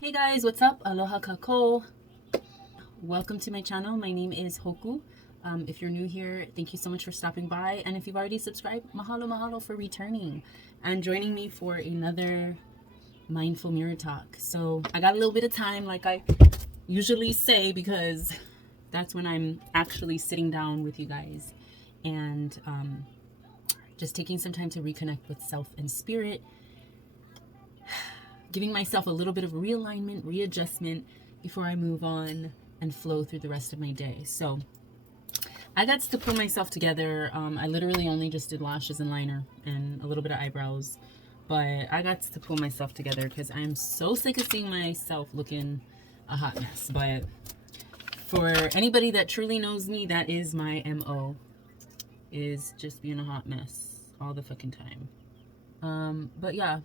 Hey guys, what's up? Aloha kako. Welcome to my channel. My name is Hoku. If you're new here, thank you so much for stopping by. And if you've already subscribed, mahalo for returning and joining me for another mindful mirror talk. So I got a little bit of time, like I usually say, because that's when I'm actually sitting down with you guys and just taking some time to reconnect with self and spirit, giving myself a little bit of realignment, readjustment before I move on and flow through the rest of my day. So I got to pull myself together. I literally only just did lashes and liner and a little bit of eyebrows, but I got to pull myself together because I'm so sick of seeing myself looking a hot mess. But for anybody that truly knows me, that is my MO, is just being a hot mess all the fucking time. But yeah,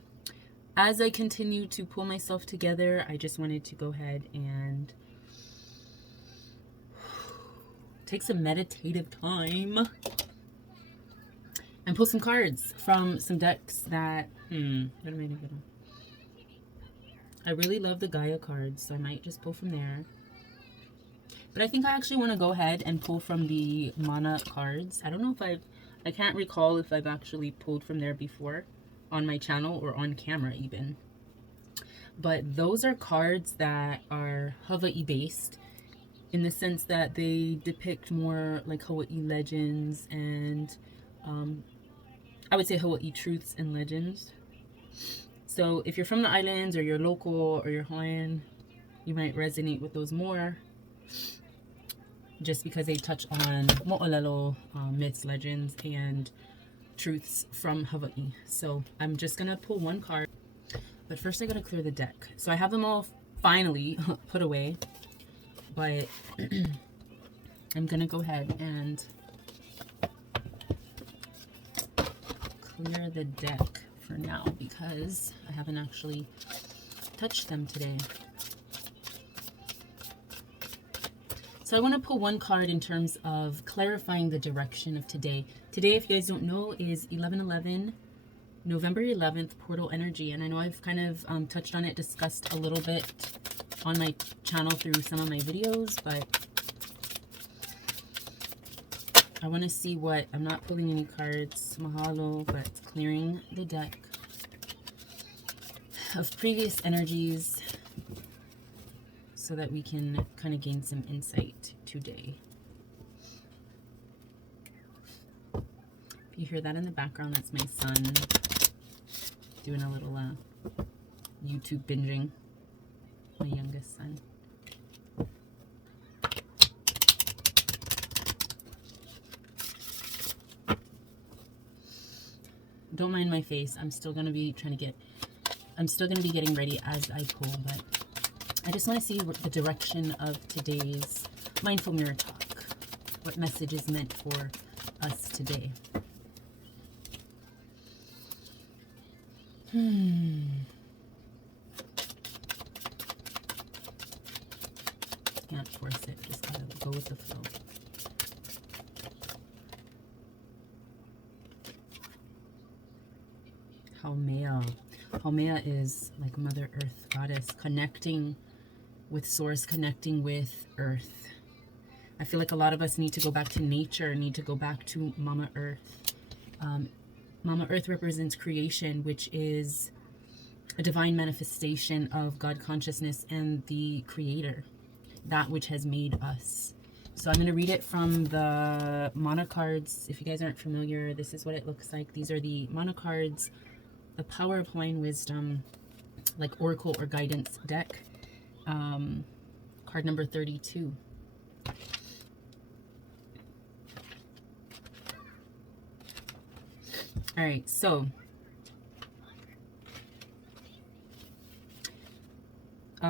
as I continue to pull myself together, I just wanted to go ahead and take some meditative time and pull some cards from some decks that, what am I doing? I really love the Gaia cards, so I might just pull from there. But I think I actually want to go ahead and pull from the Mana cards. I don't know if I can't recall if I've actually pulled from there before on my channel or on camera even. But those are cards that are Hawai'i based in the sense that they depict more like Hawai'i legends and I would say Hawai'i truths and legends. So if you're from the islands or you're local or you're Hawaiian, you might resonate with those more just because they touch on mo'olelo, myths, legends, and truths from Hawaii. So I'm just gonna pull one card, but first I gotta clear the deck. So I have them all finally put away, but I'm gonna go ahead and clear the deck for now because I haven't actually touched them today. So I want to pull one card in terms of clarifying the direction of today. Today, if you guys don't know, is 11/11, November 11th, portal energy. And I know I've kind of touched on it, discussed a little bit on my channel through some of my videos, but I want to see what, I'm not pulling any cards, mahalo, but clearing the deck of previous energies so that we can kind of gain some insight today. If you hear that in the background, that's my son doing a little YouTube binging, my youngest son. Don't mind my face. I'm still gonna be getting ready as I pull, but I just want to see what the direction of today's mindful mirror talk, what message is meant for us today. Can't force it, just gotta go with the flow. Haumea is like Mother Earth goddess, connecting with source, connecting with earth. I feel like a lot of us need to go back to nature, need to go back to Mama Earth. Mama Earth represents creation, which is a divine manifestation of God consciousness and the creator, that which has made us. So I'm going to read it from the Mana cards. If you guys aren't familiar, this is what it looks like. These are the Mana cards, the Power of Hawaiian Wisdom, like Oracle or Guidance deck. Card number 32. All right, so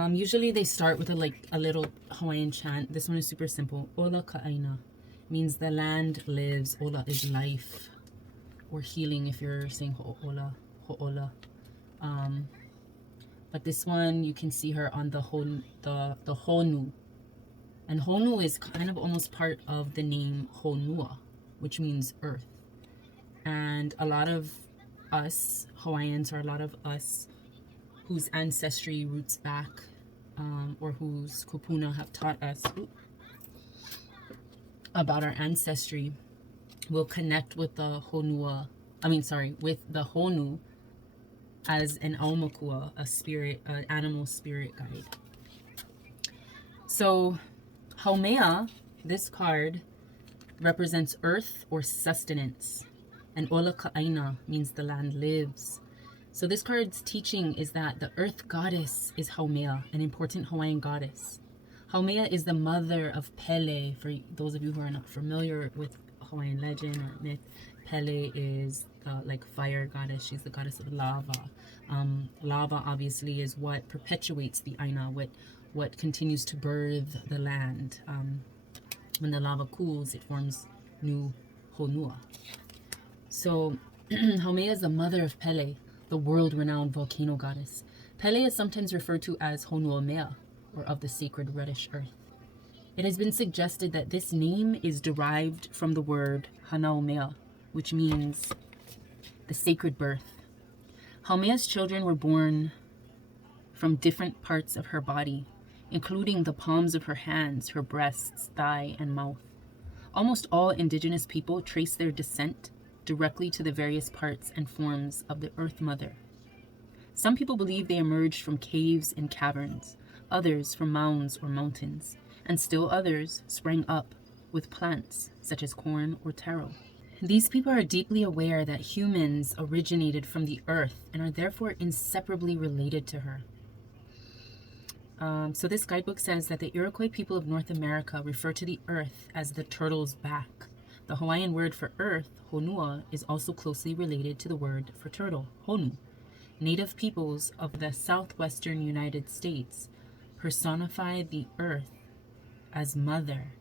usually they start with a little Hawaiian chant. This one is super simple. Ola ka'aina means the land lives. Ola is life or healing if you're saying ho'ola, ho'ola. But this one, you can see her on the honu. And honu is kind of almost part of the name honua, which means earth. And a lot of us Hawaiians, or a lot of us whose ancestry roots back or whose kupuna have taught us about our ancestry will connect with the honua. With the honu as an aumakua, a spirit, an animal spirit guide. So Haumea, this card, represents earth or sustenance, and Olaka'aina means the land lives. So this card's teaching is that the earth goddess is Haumea, an important Hawaiian goddess. Haumea is the mother of Pele. For those of you who are not familiar with Hawaiian legend or myth, Pele is like fire goddess. She's the goddess of lava. Lava obviously is what perpetuates the Aina, what continues to birth the land. When the lava cools, it forms new honua. So Haumea is the mother of Pele, the world-renowned volcano goddess. Pele is sometimes referred to as Honuomea, or of the sacred reddish earth. It has been suggested that this name is derived from the word Hanaumea, which means the sacred birth. Haumea's children were born from different parts of her body, including the palms of her hands, her breasts, thigh, and mouth. Almost all indigenous people trace their descent directly to the various parts and forms of the Earth Mother. Some people believe they emerged from caves and caverns, others from mounds or mountains, and still others sprang up with plants such as corn or taro. These people are deeply aware that humans originated from the earth and are therefore inseparably related to her. So this guidebook says that the Iroquois people of North America refer to the earth as the turtle's back. The Hawaiian word for earth, honua, is also closely related to the word for turtle, honu. Native peoples of the southwestern United States personify the earth as mother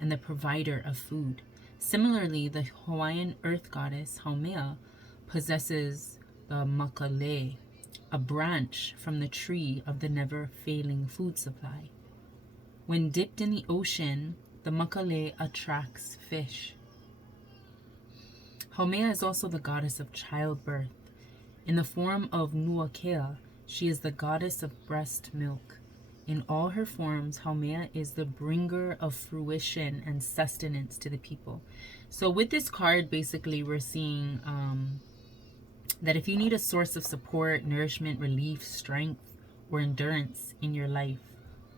and the provider of food. Similarly, the Hawaiian earth goddess Haumea possesses the makale, a branch from the tree of the never-failing food supply. When dipped in the ocean, the makale attracts fish. Haumea is also the goddess of childbirth. In the form of Nuakea, she is the goddess of breast milk. In all her forms, Haumea is the bringer of fruition and sustenance to the people. So with this card, basically, we're seeing that if you need a source of support, nourishment, relief, strength, or endurance in your life,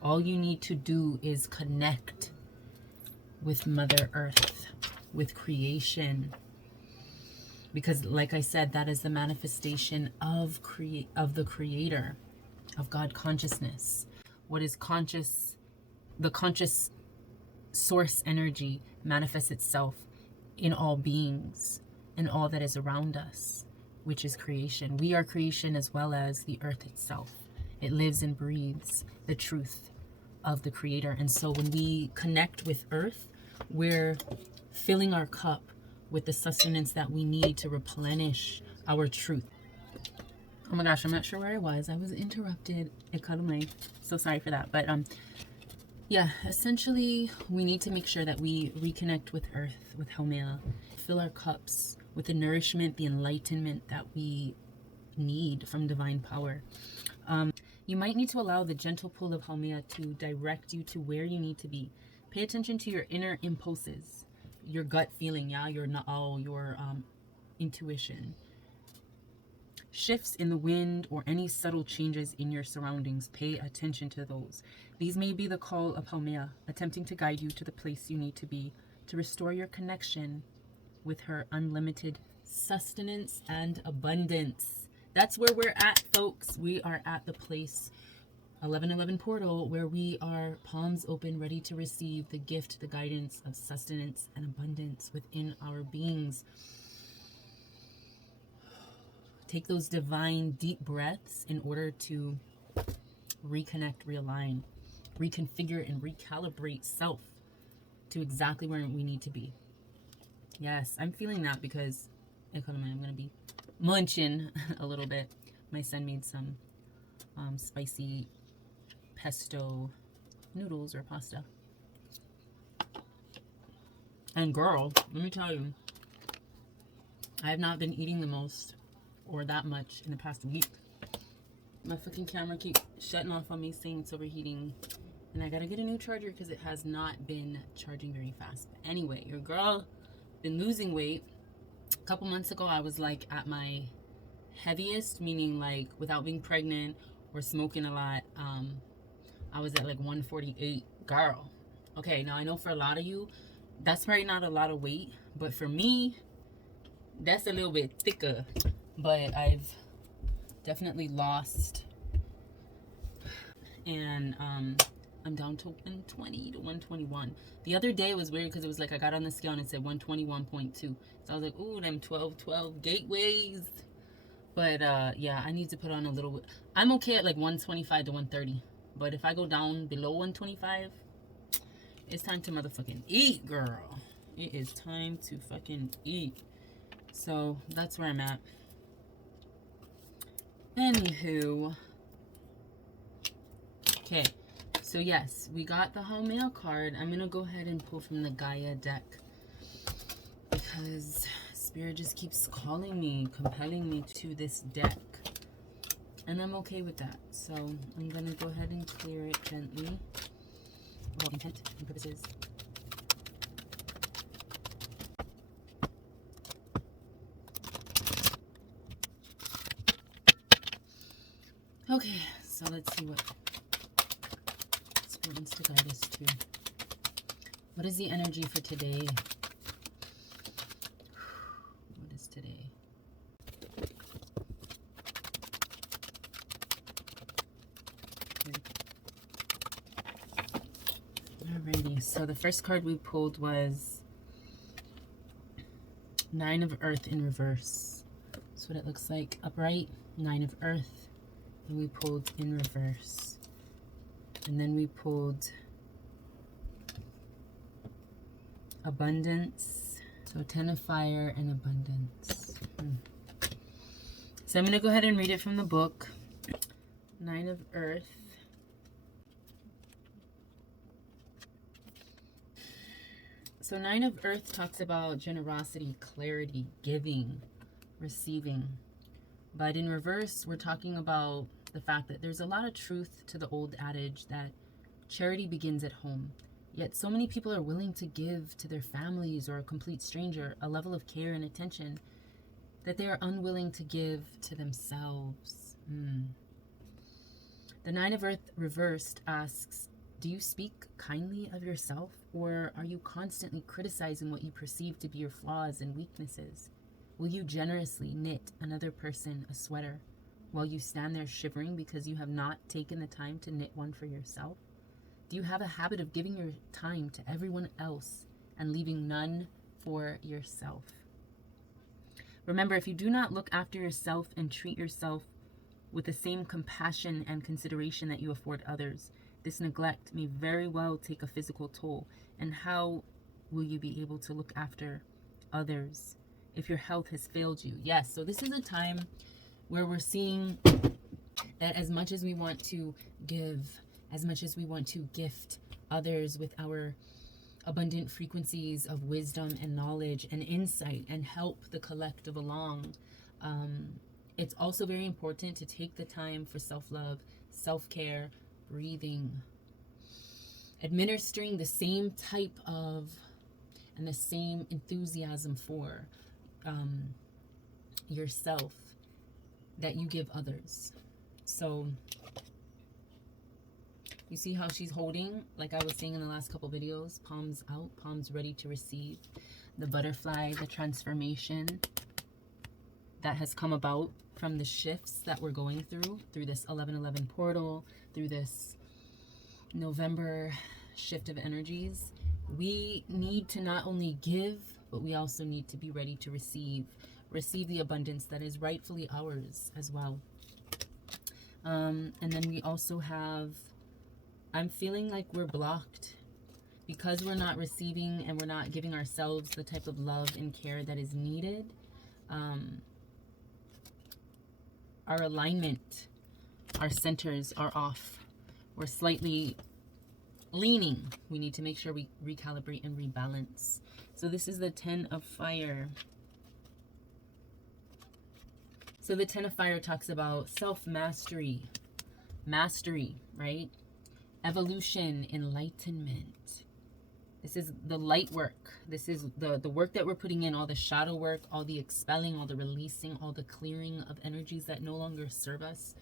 all you need to do is connect with Mother Earth, with creation. Because like I said, that is the manifestation of the Creator, of God consciousness. What is conscious, the conscious source energy manifests itself in all beings, in all that is around us, which is creation. We are creation as well as the earth itself. It lives and breathes the truth of the Creator. And so when we connect with earth, we're filling our cup with the sustenance that we need to replenish our truth. Oh my gosh, I'm not sure where I was. I was interrupted. So sorry for that. But yeah, essentially we need to make sure that we reconnect with earth, with Haumea, fill our cups with the nourishment, the enlightenment that we need from divine power. You might need to allow the gentle pull of Haumea to direct you to where you need to be. Pay attention to your inner impulses, your gut feeling, your intuition. Shifts in the wind or any subtle changes in your surroundings, pay attention to those. These may be the call of Haumea, attempting to guide you to the place you need to be, to restore your connection with her unlimited sustenance and abundance. That's where we're at, folks. We are at the place 1111 portal, where we are palms open, ready to receive the gift, the guidance of sustenance and abundance within our beings. Take those divine deep breaths in order to reconnect, realign, reconfigure, and recalibrate self to exactly where we need to be. Yes, I'm feeling that because I'm going to be munching a little bit. My son made some spicy pesto noodles or pasta. And girl, let me tell you, I have not been eating the most or that much in the past week. My fucking camera keeps shutting off on me saying it's overheating. And I gotta get a new charger because it has not been charging very fast. But anyway, your girl been losing weight. A couple months ago, I was like at my heaviest, meaning like without being pregnant or smoking a lot. I was at like 148. Girl. Okay, now I know for a lot of you, that's probably not a lot of weight. But for me, that's a little bit thicker. But I've definitely lost. And I'm down to 120 to 121. The other day was weird because it was like I got on the scale and it said 121.2. So I was like, ooh, them 12 gateways. But yeah, I need to put on a little. I'm okay at like 125 to 130. But if I go down below 125, it's time to motherfucking eat, girl. It is time to fucking eat. So that's where I'm at. Anywho. Okay. So yes, we got the Hawai'i card. I'm going to go ahead and pull from the Gaia deck. Because Spirit just keeps calling me, compelling me to this deck. And I'm okay with that. So I'm going to go ahead and clear it gently. Well, intent and purposes. Okay, so let's see what Spirit wants to guide us to. What is the energy for today? What is today? Alrighty, so the first card we pulled was Nine of Earth in reverse. That's what it looks like. Upright, Nine of Earth. And we pulled in reverse. And then we pulled Abundance. So 10 of Fire and Abundance. So I'm going to go ahead and read it from the book. Nine of Earth. So Nine of Earth talks about generosity, clarity, giving, receiving. But in reverse, we're talking about the fact that there's a lot of truth to the old adage that charity begins at home. Yet so many people are willing to give to their families or a complete stranger a level of care and attention that they are unwilling to give to themselves. The Nine of Earth reversed asks, do you speak kindly of yourself, or are you constantly criticizing what you perceive to be your flaws and weaknesses? Will you generously knit another person a sweater while you stand there shivering because you have not taken the time to knit one for yourself? Do you have a habit of giving your time to everyone else and leaving none for yourself? Remember, if you do not look after yourself and treat yourself with the same compassion and consideration that you afford others, this neglect may very well take a physical toll. And how will you be able to look after others if your health has failed you? Yes, so this is a time where we're seeing that as much as we want to give, as much as we want to gift others with our abundant frequencies of wisdom and knowledge and insight and help the collective along, it's also very important to take the time for self-love, self-care, breathing, administering the same type of and the same enthusiasm for yourself that you give others. So you see how she's holding, like I was saying in the last couple videos, palms out, palms ready to receive the butterfly, the transformation that has come about from the shifts that we're going through this 11/11 portal, through this November shift of energies. We need to not only give, but we also need to be ready to receive the abundance that is rightfully ours as well. And then we also have, I'm feeling like we're blocked because we're not receiving and we're not giving ourselves the type of love and care that is needed. Our alignment, our centers are off. We're slightly leaning. We need to make sure we recalibrate and rebalance. So this is the 10 of Fire. So the Ten of Fire talks about self-mastery, mastery, right? Evolution, enlightenment. This is the light work. This is the work that we're putting in, all the shadow work, all the expelling, all the releasing, all the clearing of energies that no longer serve us.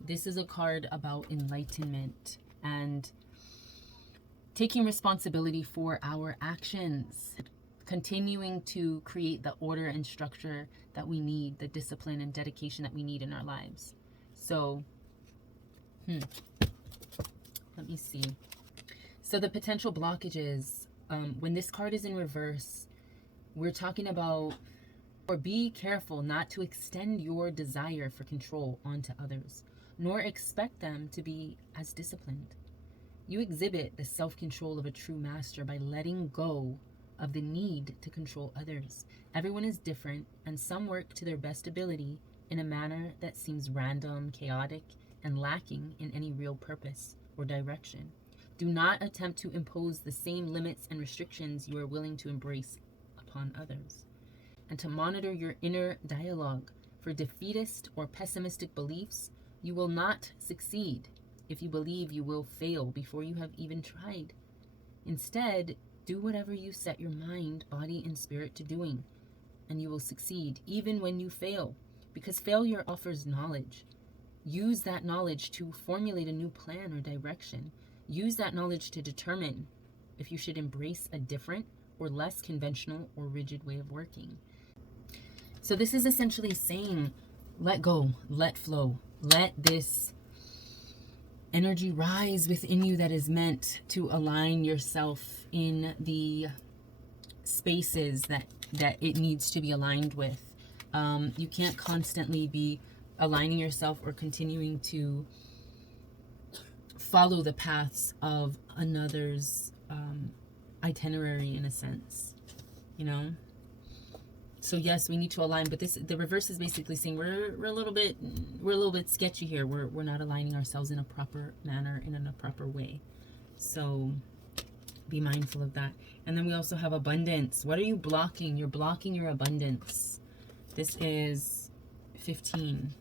This is a card about enlightenment and taking responsibility for our actions, continuing to create the order and structure that we need, the discipline and dedication that we need in our lives. So, let me see. So the potential blockages, when this card is in reverse, we're talking about, or be careful not to extend your desire for control onto others, nor expect them to be as disciplined. You exhibit the self-control of a true master by letting go of the need to control others. Everyone is different, and some work to their best ability in a manner that seems random, chaotic, and lacking in any real purpose or direction. Do not attempt to impose the same limits and restrictions you are willing to embrace upon others. And to monitor your inner dialogue. For defeatist or pessimistic beliefs, you will not succeed if you believe you will fail before you have even tried. Instead, do whatever you set your mind, body, and spirit to doing, and you will succeed even when you fail, because failure offers knowledge. Use that knowledge to formulate a new plan or direction. Use that knowledge to determine if you should embrace a different or less conventional or rigid way of working. So this is essentially saying, let go, let flow, let this energy rise within you that is meant to align yourself in the spaces that it needs to be aligned with. You can't constantly be aligning yourself or continuing to follow the paths of another's itinerary, in a sense, you know. So yes, we need to align, but the reverse is basically saying we're a little bit sketchy here. We're not aligning ourselves in a proper manner and in a proper way. So be mindful of that. And then we also have abundance. What are you blocking? You're blocking your abundance. This is 15.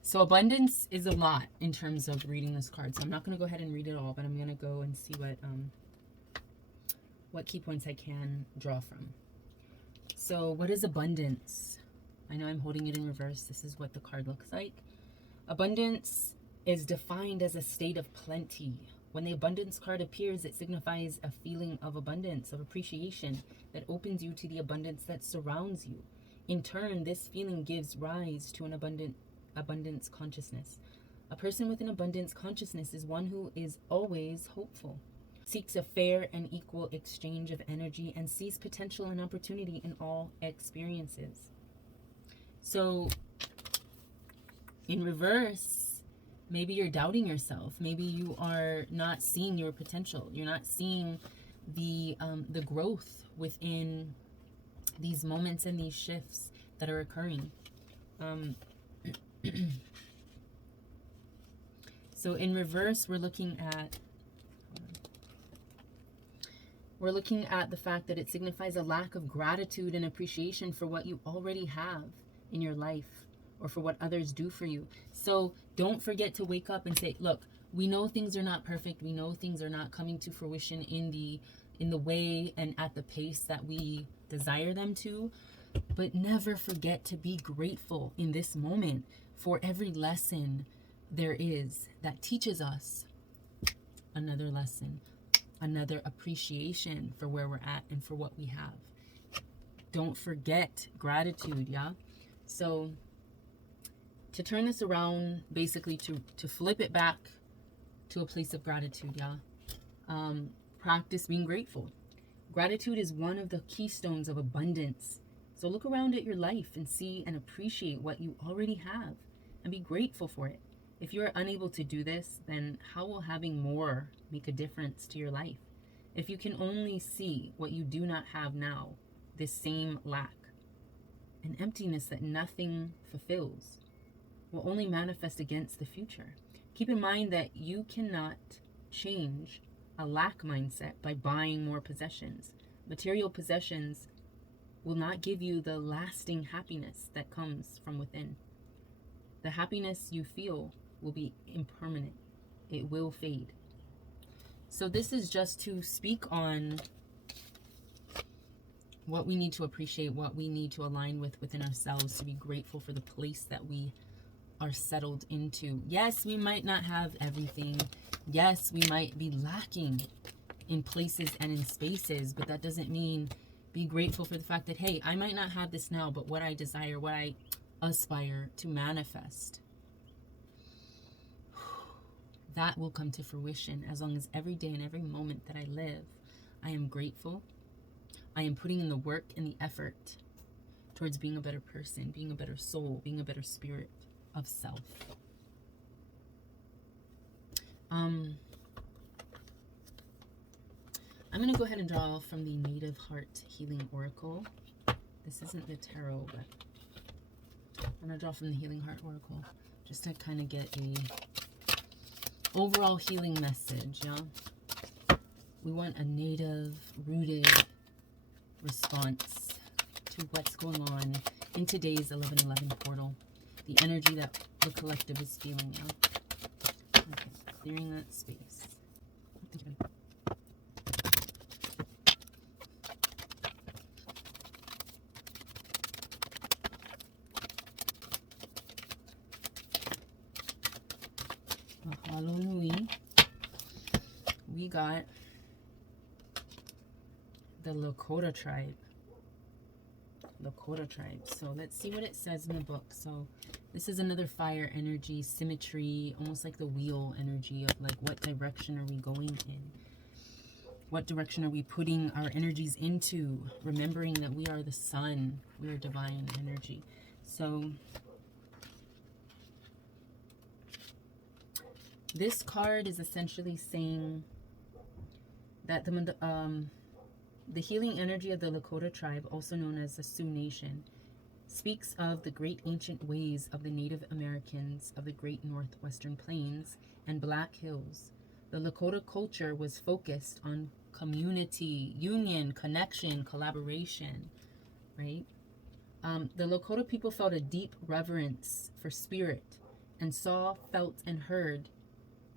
So abundance is a lot in terms of reading this card. So I'm not going to go ahead and read it all, but I'm going to go and see what key points I can draw from. So what is abundance? I know I'm holding it in reverse. This is what the card looks like. Abundance is defined as a state of plenty. When the abundance card appears, it signifies a feeling of abundance, of appreciation that opens you to the abundance that surrounds you. In turn, this feeling gives rise to an abundance consciousness. A person with an abundance consciousness is one who is always hopeful, seeks a fair and equal exchange of energy, and sees potential and opportunity in all experiences. So in reverse, maybe you're doubting yourself. Maybe you are not seeing your potential. You're not seeing the growth within these moments and these shifts that are occurring. So in reverse, we're looking at the fact that it signifies a lack of gratitude and appreciation for what you already have in your life or for what others do for you. So don't forget to wake up and say, look, we know things are not perfect. We know things are not coming to fruition in the way and at the pace that we desire them to. But never forget to be grateful in this moment for every lesson there is that teaches us another lesson, another appreciation for where we're at and for what we have. Don't forget gratitude, yeah? So to turn this around, basically to flip it back to a place of gratitude, yeah? Practice being grateful. Gratitude is one of the keystones of abundance. So look around at your life and see and appreciate what you already have and be grateful for it. If you are unable to do this, then how will having more make a difference to your life? If you can only see what you do not have now, this same lack, an emptiness that nothing fulfills, will only manifest against the future. Keep in mind that you cannot change a lack mindset by buying more possessions. Material possessions will not give you the lasting happiness that comes from within. The happiness you feel will be impermanent. It will fade. So this is just to speak on what we need to appreciate, what we need to align with within ourselves, to be grateful for the place that we are settled into. Yes, we might not have everything. Yes, we might be lacking in places and in spaces, but that doesn't mean be grateful for the fact that, hey, I might not have this now, but what I desire, what I aspire to manifest, that will come to fruition as long as every day and every moment that I live, I am grateful. I am putting in the work and the effort towards being a better person, being a better soul, being a better spirit of self. I'm going to go ahead and draw from the Native Heart Healing Oracle. This isn't the tarot, but I'm going to draw from the Healing Heart Oracle just to kind of get a overall healing message, yeah? We want a native, rooted response to what's going on in today's 1111 portal. The energy that the collective is feeling now. Okay, clearing that space. Thank you, buddy. Mahalo nui. We got the Lakota tribe. Lakota tribe. So let's see what it says in the book. So this is another fire energy, symmetry, almost like the wheel energy of like, what direction are we going in? What direction are we putting our energies into? Remembering that we are the sun, we are divine energy. So this card is essentially saying that the healing energy of the Lakota tribe, also known as the Sioux Nation, speaks of the great ancient ways of the Native Americans of the Great Northwestern Plains and Black Hills. The Lakota culture was focused on community, union, connection, collaboration, right? The Lakota people felt a deep reverence for spirit and saw, felt, and heard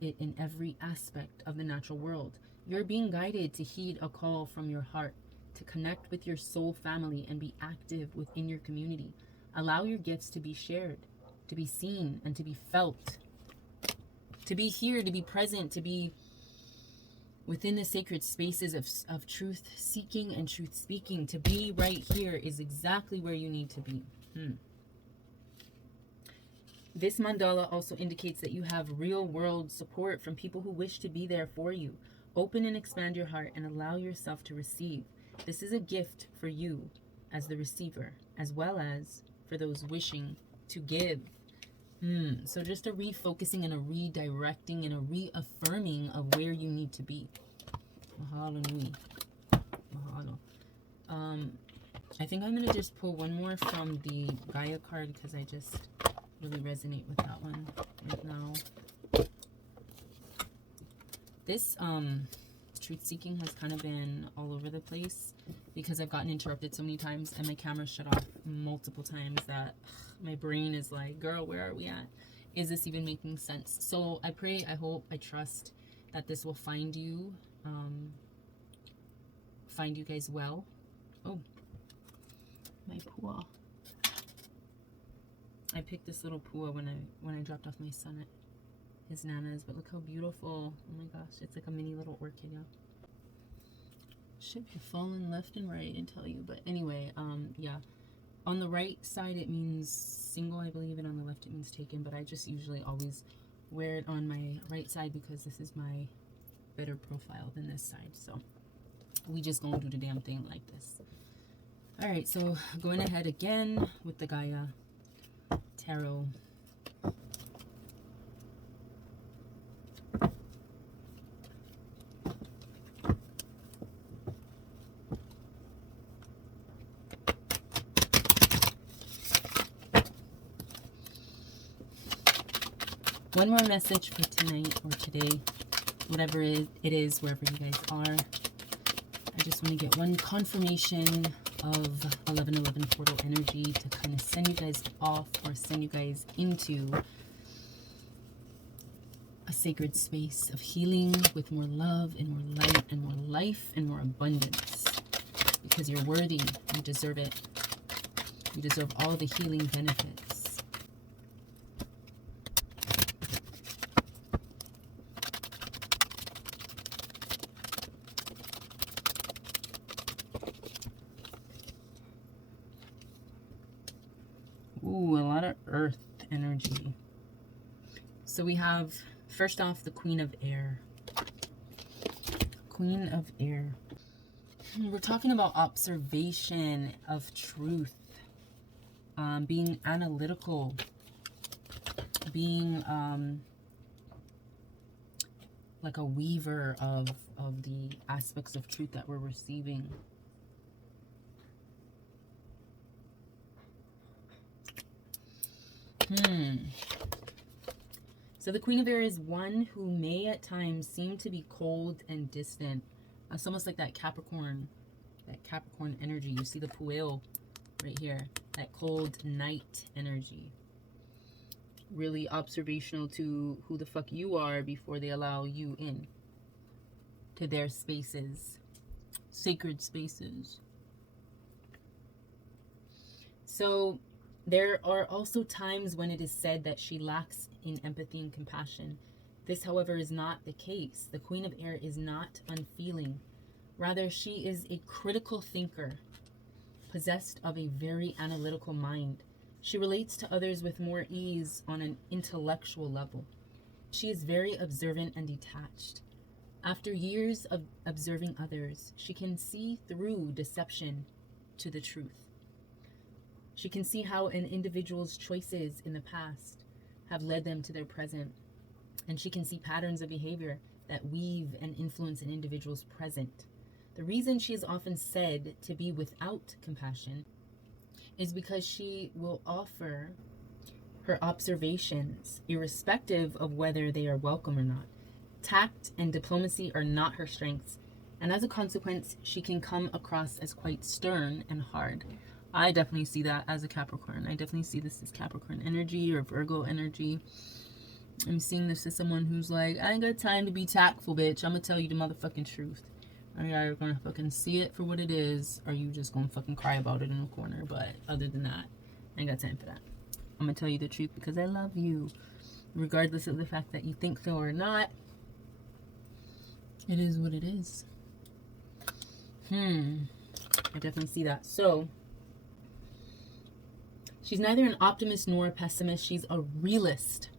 it in every aspect of the natural world. You're being guided to heed a call from your heart, to connect with your soul family and be active within your community. Allow your gifts to be shared, to be seen, and to be felt. To be here, to be present, to be within the sacred spaces of truth seeking and truth speaking. To be right here is exactly where you need to be. This mandala also indicates that you have real world support from people who wish to be there for you. Open and expand your heart and allow yourself to receive. This is a gift for you as the receiver, as well as for those wishing to give. So just a refocusing and a redirecting and a reaffirming of where you need to be. Mahalo nui. Mahalo. I think I'm going to just pull one more from the Gaia card because I just really resonate with that one right now. This truth seeking has kind of been all over the place because I've gotten interrupted so many times and my camera shut off multiple times that my brain is like, girl, where are we at? Is this even making sense? So I pray, I hope, I trust that this will find you guys well. Oh, my pua. I picked this little pua when I dropped off my son at his nana's, but look how beautiful. Oh my gosh, it's like a mini little orchid, yeah. Should be falling left and right and tell you, but anyway, yeah. On the right side it means single, I believe, and on the left it means taken, but I just usually always wear it on my right side because this is my better profile than this side. So we just gonna do the damn thing like this. All right, so going ahead again with the Gaia Tarot. One more message for tonight or today, whatever it is, wherever you guys are. I just want to get one confirmation of 1111 portal energy to kind of send you guys off or send you guys into a sacred space of healing with more love and more light and more life and more abundance. Because you're worthy. You deserve it. You deserve all the healing benefits. Ooh, a lot of earth energy. So we have, first off, the Queen of Air. Queen of Air. We're talking about observation of truth. Being analytical. Being like a weaver of the aspects of truth that we're receiving. So the Queen of Air is one who may at times seem to be cold and distant. It's almost like that Capricorn energy. You see the pu'eo right here, that cold night energy. Really observational to who the fuck you are before they allow you in to their spaces, sacred spaces. So there are also times when it is said that she lacks in empathy and compassion. This, however, is not the case. The Queen of Air is not unfeeling. Rather, she is a critical thinker, possessed of a very analytical mind. She relates to others with more ease on an intellectual level. She is very observant and detached. After years of observing others, she can see through deception to the truth. She can see how an individual's choices in the past have led them to their present. And she can see patterns of behavior that weave and influence an individual's present. The reason she is often said to be without compassion is because she will offer her observations, irrespective of whether they are welcome or not. Tact and diplomacy are not her strengths, and as a consequence, she can come across as quite stern and hard. I definitely see that as a Capricorn. I definitely see this as Capricorn energy or Virgo energy. I'm seeing this as someone who's like, I ain't got time to be tactful, bitch. I'm gonna tell you the motherfucking truth. Are you gonna fucking see it for what it is, or you just gonna fucking cry about it in a corner? But other than that, I ain't got time for that. I'm gonna tell you the truth because I love you. Regardless of the fact that you think so or not, it is what it is. I definitely see that. So, she's neither an optimist nor a pessimist. She's a realist.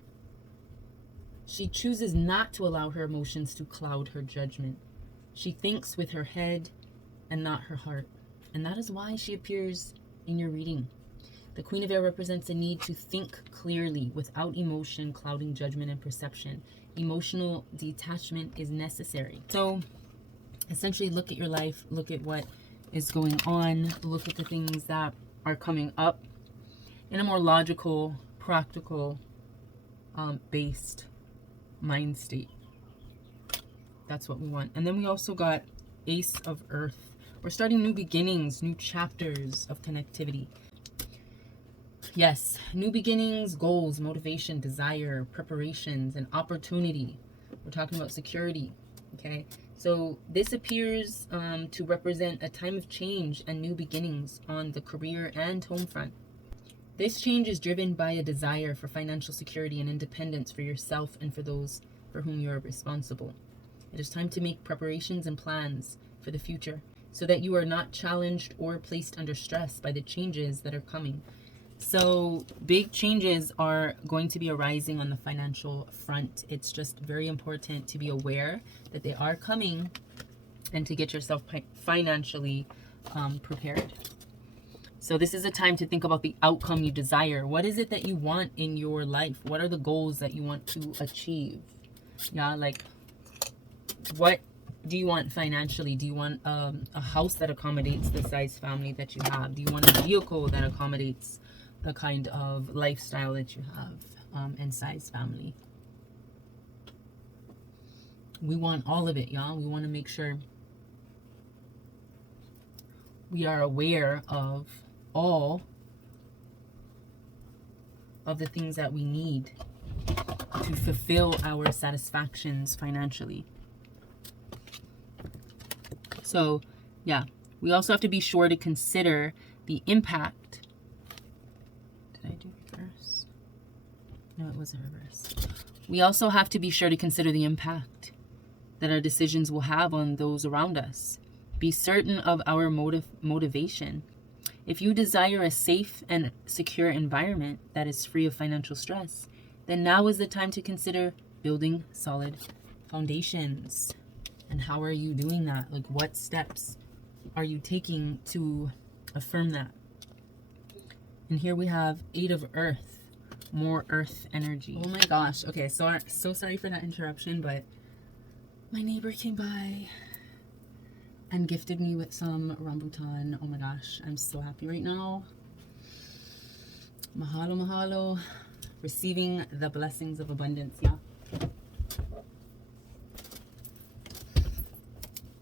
She chooses not to allow her emotions to cloud her judgment. She thinks with her head and not her heart. And that is why she appears in your reading. The Queen of Air represents a need to think clearly without emotion clouding judgment and perception. Emotional detachment is necessary. So essentially look at your life, look at what is going on, look at the things that are coming up in a more logical, practical, based mind state. That's what we want. And then we also got Ace of Earth. We're starting new beginnings, new chapters of connectivity. Yes, new beginnings, goals, motivation, desire, preparations, and opportunity. We're talking about security, okay? So this appears to represent a time of change and new beginnings on the career and home front. This change is driven by a desire for financial security and independence for yourself and for those for whom you are responsible. It is time to make preparations and plans for the future so that you are not challenged or placed under stress by the changes that are coming. So big changes are going to be arising on the financial front. It's just very important to be aware that they are coming and to get yourself financially prepared. So this is a time to think about the outcome you desire. What is it that you want in your life? What are the goals that you want to achieve? Yeah, like what do you want financially? Do you want a house that accommodates the size family that you have? Do you want a vehicle that accommodates the kind of lifestyle that you have and size family? We want all of it, y'all. We want to make sure we are aware of all of the things that we need to fulfill our satisfactions financially. So, yeah, we also have to be sure to consider the impact. Did I do reverse? No, it wasn't reverse. We also have to be sure to consider the impact that our decisions will have on those around us. Be certain of our motivation. If you desire a safe and secure environment that is free of financial stress, then now is the time to consider building solid foundations. And how are you doing that? Like, what steps are you taking to affirm that? And here we have 8 of Earth, more Earth energy. Oh my gosh. Okay, so sorry for that interruption, but my neighbor came by and gifted me with some rambutan. Oh my gosh, I'm so happy right now. Mahalo, mahalo. Receiving the blessings of abundance, yeah.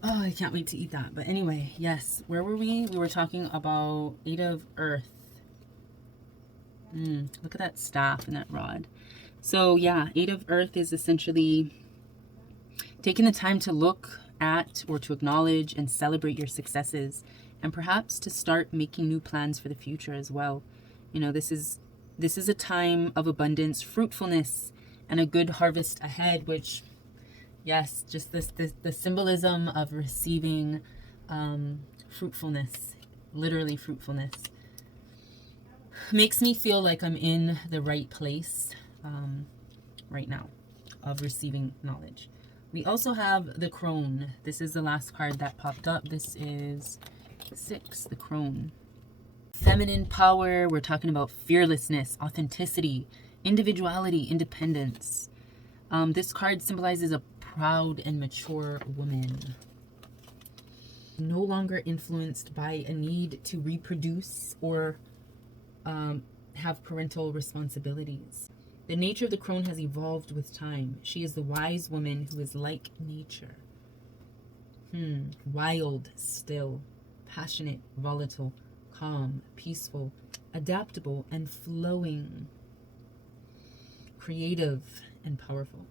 Oh, I can't wait to eat that. But anyway, yes, where were we? We were talking about 8 of Earth. Look at that staff and that rod. So yeah, 8 of Earth is essentially taking the time to look at or to acknowledge and celebrate your successes, and perhaps to start making new plans for the future as well. You know, this is a time of abundance, fruitfulness, and a good harvest ahead, which, yes, just the symbolism of receiving fruitfulness, literally fruitfulness, makes me feel like I'm in the right place right now of receiving knowledge. We also have the crone. This is the last card that popped up. This is 6, the crone. Feminine power. We're talking about fearlessness, authenticity, individuality, independence. This card symbolizes a proud and mature woman. No longer influenced by a need to reproduce or have parental responsibilities. The nature of the crone has evolved with time. She is the wise woman who is like nature. Wild, still, passionate, volatile, calm, peaceful, adaptable, and flowing. Creative and powerful.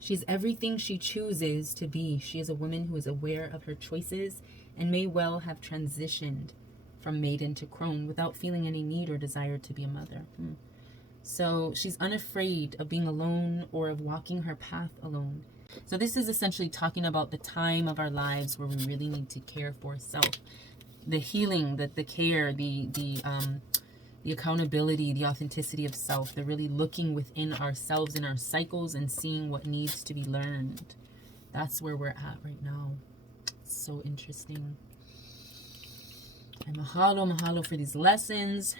She's everything she chooses to be. She is a woman who is aware of her choices and may well have transitioned from maiden to crone without feeling any need or desire to be a mother. So she's unafraid of being alone or of walking her path alone. So this is essentially talking about the time of our lives where we really need to care for self. The healing, the care, the accountability, the authenticity of self, the really looking within ourselves and our cycles and seeing what needs to be learned. That's where we're at right now. It's so interesting. And mahalo for these lessons.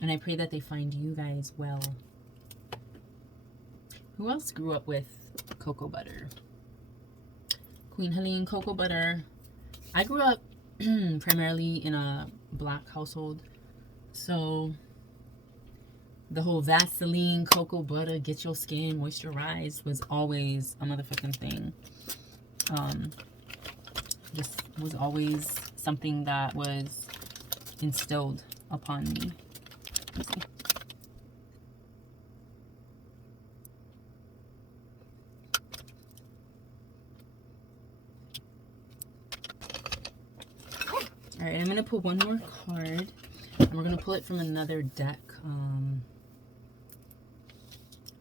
And I pray that they find you guys well. Who else grew up with cocoa butter? Queen Helene, cocoa butter. I grew up primarily in a black household. So the whole Vaseline, cocoa butter, get your skin moisturized was always a motherfucking thing. This was always something that was instilled upon me. All right, I'm going to pull one more card, and we're going to pull it from another deck.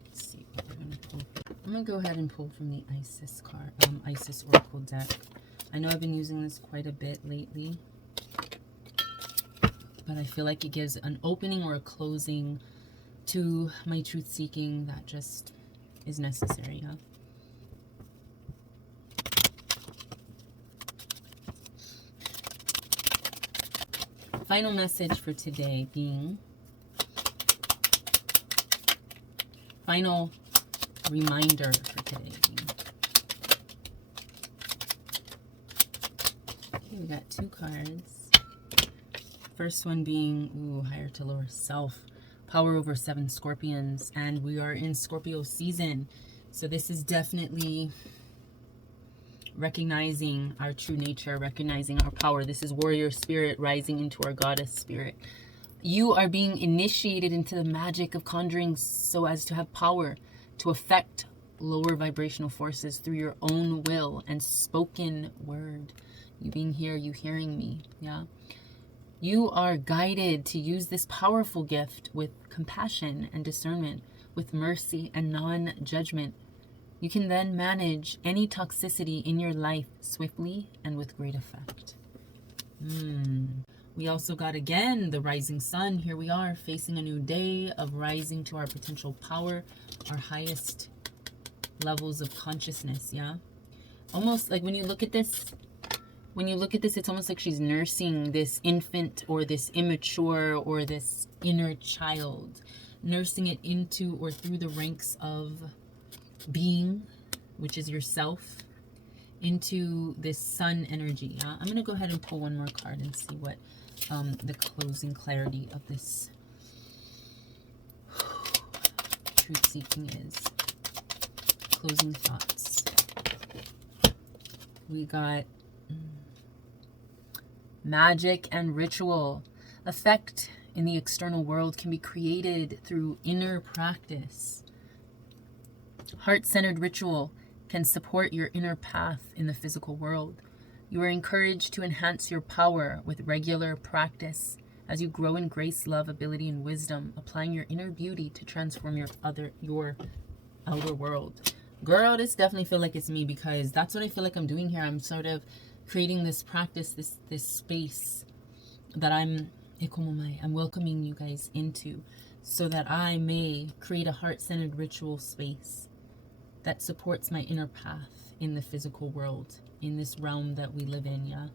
Let's see what we're going to pull. I'm going to go ahead and pull from the Isis card, Isis Oracle deck. I know I've been using this quite a bit lately, but I feel like it gives an opening or a closing to my truth seeking that just is necessary. Yeah. Final message for today being, final reminder for today being, okay, we got 2 cards. First one being, higher to lower self, power over 7 scorpions, and we are in Scorpio season. So this is definitely recognizing our true nature, recognizing our power. This is warrior spirit rising into our goddess spirit. You are being initiated into the magic of conjuring so as to have power to affect lower vibrational forces through your own will and spoken word. You being here, you hearing me, yeah? You are guided to use this powerful gift with compassion and discernment, with mercy and non-judgment. You can then manage any toxicity in your life swiftly and with great effect. We also got, again, the rising sun. Here we are facing a new day of rising to our potential power, our highest levels of consciousness, yeah? Almost like when you look at this, it's almost like she's nursing this infant or this immature or this inner child, nursing it into or through the ranks of being, which is yourself, into this sun energy. Yeah? I'm going to go ahead and pull one more card and see what the closing clarity of this truth seeking is. Closing thoughts. We got magic and ritual. Effect in the external world can be created through inner practice. Heart-centered ritual can support your inner path in the physical world. You are encouraged to enhance your power with regular practice as you grow in grace, love, ability, and wisdom, applying your inner beauty to transform your outer world. Girl, this definitely feel like it's me, because that's what I feel like I'm doing here. I'm sort of creating this practice, this space that I'm welcoming you guys into, so that I may create a heart-centered ritual space that supports my inner path in the physical world, in this realm that we live in, yeah?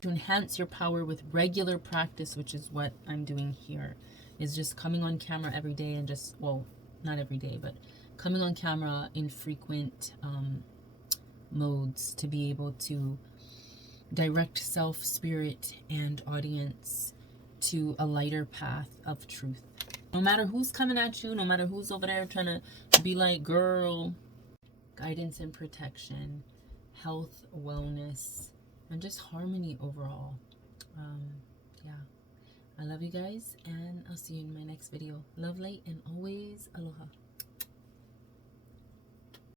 To enhance your power with regular practice, which is what I'm doing here, is just coming on camera every day and just, well, not every day, but coming on camera in frequent modes to be able to direct self, spirit, and audience to a lighter path of truth. No matter who's coming at you, no matter who's over there trying to be like, girl, guidance and protection, health, wellness, and just harmony overall. Yeah, I love you guys, and I'll see you in my next video. Love, light, and always aloha.